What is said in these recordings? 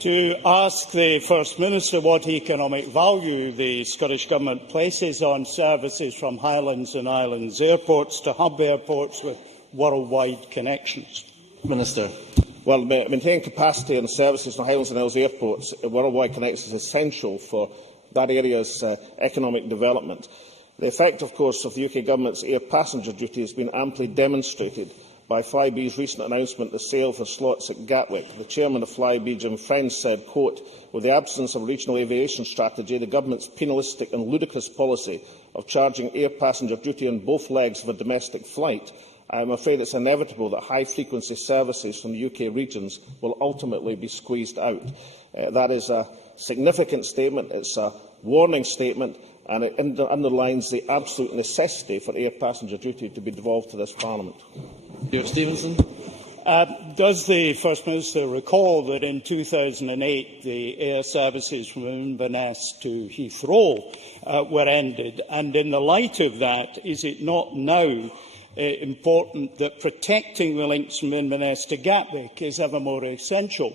To ask the First Minister what economic value the Scottish Government places on services from Highlands and Islands airports to hub airports with worldwide connections. Minister. Well, maintaining capacity and services from Highlands and Islands airports, worldwide connections is essential for that area's economic development. The effect, of course, of the UK Government's air passenger duty has been amply demonstrated by Flybe's recent announcement of the sale for slots at Gatwick. The chairman of Flybe, Jim French, said, quote, "With the absence of a regional aviation strategy, the Government's penalistic and ludicrous policy of charging air passenger duty on both legs of a domestic flight, I am afraid it's inevitable that high-frequency services from the UK regions will ultimately be squeezed out." That is a significant statement. It's a warning statement, and it underlines the absolute necessity for air passenger duty to be devolved to this Parliament. Stewart Stevenson. Does the First Minister recall that in 2008 the air services from Inverness to Heathrow were ended? And in the light of that, is it not now important that protecting the links from Inverness to Gatwick is ever more essential?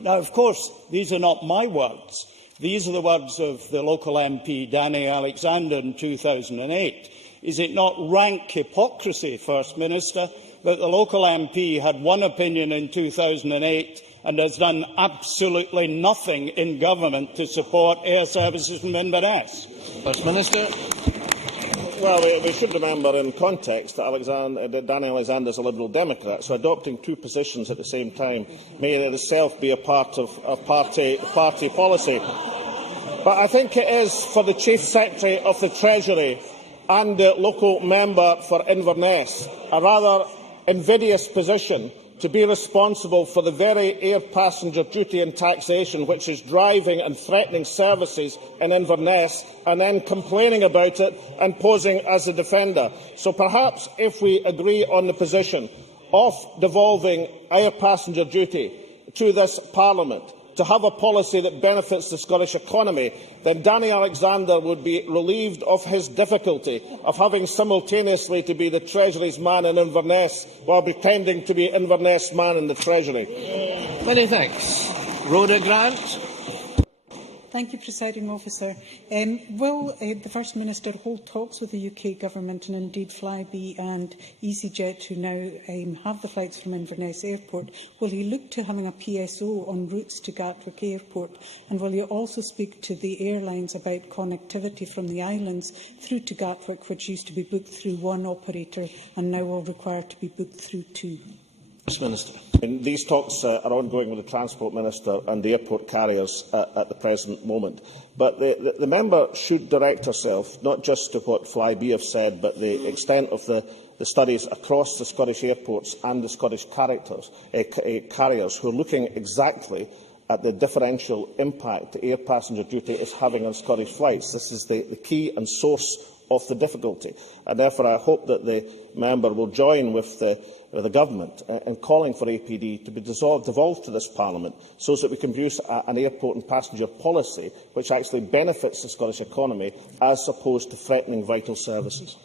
Now, of course, these are not my words. These are the words of the local MP, Danny Alexander, in 2008. Is it not rank hypocrisy, First Minister, that the local MP had one opinion in 2008 and has done absolutely nothing in government to support air services from Inverness? First Minister. Well, we should remember in context that Danny Alexander is a Liberal Democrat, so adopting two positions at the same time may in itself be a part of party policy. But I think it is for the Chief Secretary of the Treasury and the local member for Inverness a rather invidious position to be responsible for the very air passenger duty and taxation which is driving and threatening services in Inverness, and then complaining about it and posing as a defender. So perhaps if we agree on the position of devolving air passenger duty to this Parliament, to have a policy that benefits the Scottish economy, then Danny Alexander would be relieved of his difficulty of having simultaneously to be the Treasury's man in Inverness while pretending to be Inverness man in the Treasury. Many thanks. Rhoda Grant. Thank you, Presiding Officer. Will the First Minister hold talks with the UK Government and indeed Flybe and EasyJet, who now have the flights from Inverness Airport? Will he look to having a PSO on routes to Gatwick Airport? And will he also speak to the airlines about connectivity from the islands through to Gatwick, which used to be booked through one operator and now will require to be booked through two? First Minister. These talks are ongoing with the Transport Minister and the airport carriers at the present moment. But the member should direct herself not just to what Flybe have said, but the extent of the studies across the Scottish airports and the Scottish carriers who are looking exactly at the differential impact the air passenger duty is having on Scottish flights. This is the key and source of the difficulty, and therefore I hope that the member will join with the Government in calling for APD to be devolved to this Parliament so that we can produce an airport and passenger policy which actually benefits the Scottish economy as opposed to threatening vital services.